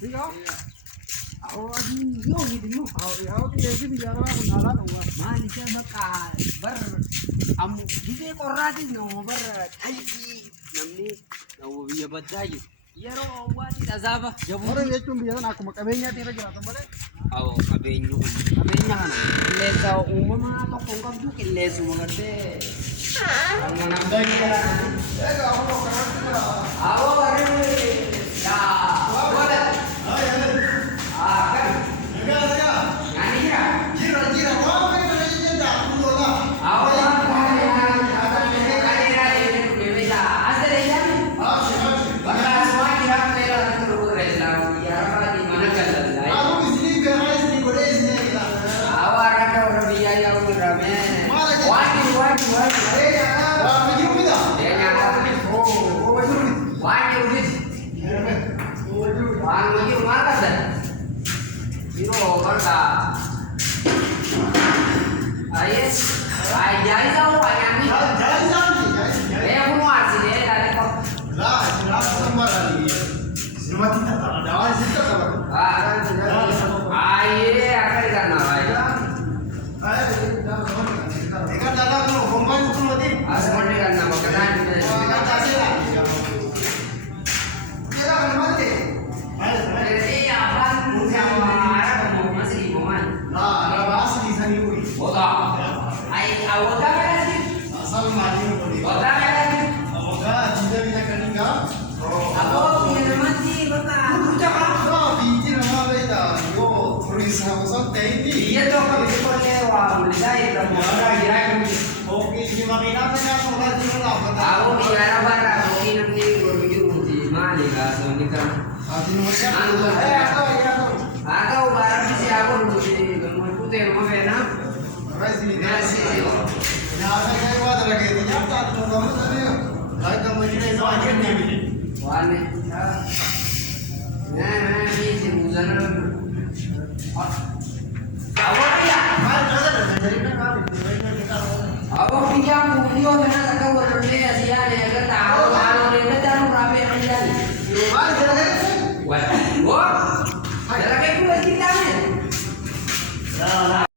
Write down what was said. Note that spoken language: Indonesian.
ठीक है आओ यो gitu yo आओ ये भी bicara menala dong Malaysia bakal amu gide korati no bar thaiki namni no ya badayu yaro wati azaba jabu orang ya cuma biasa aku makabenya tira jalan teman aw kabenyu kabenya kana lesa umma to kongkam du killesu magate ngana dai awo are ya wala Nah, ini si Muzana.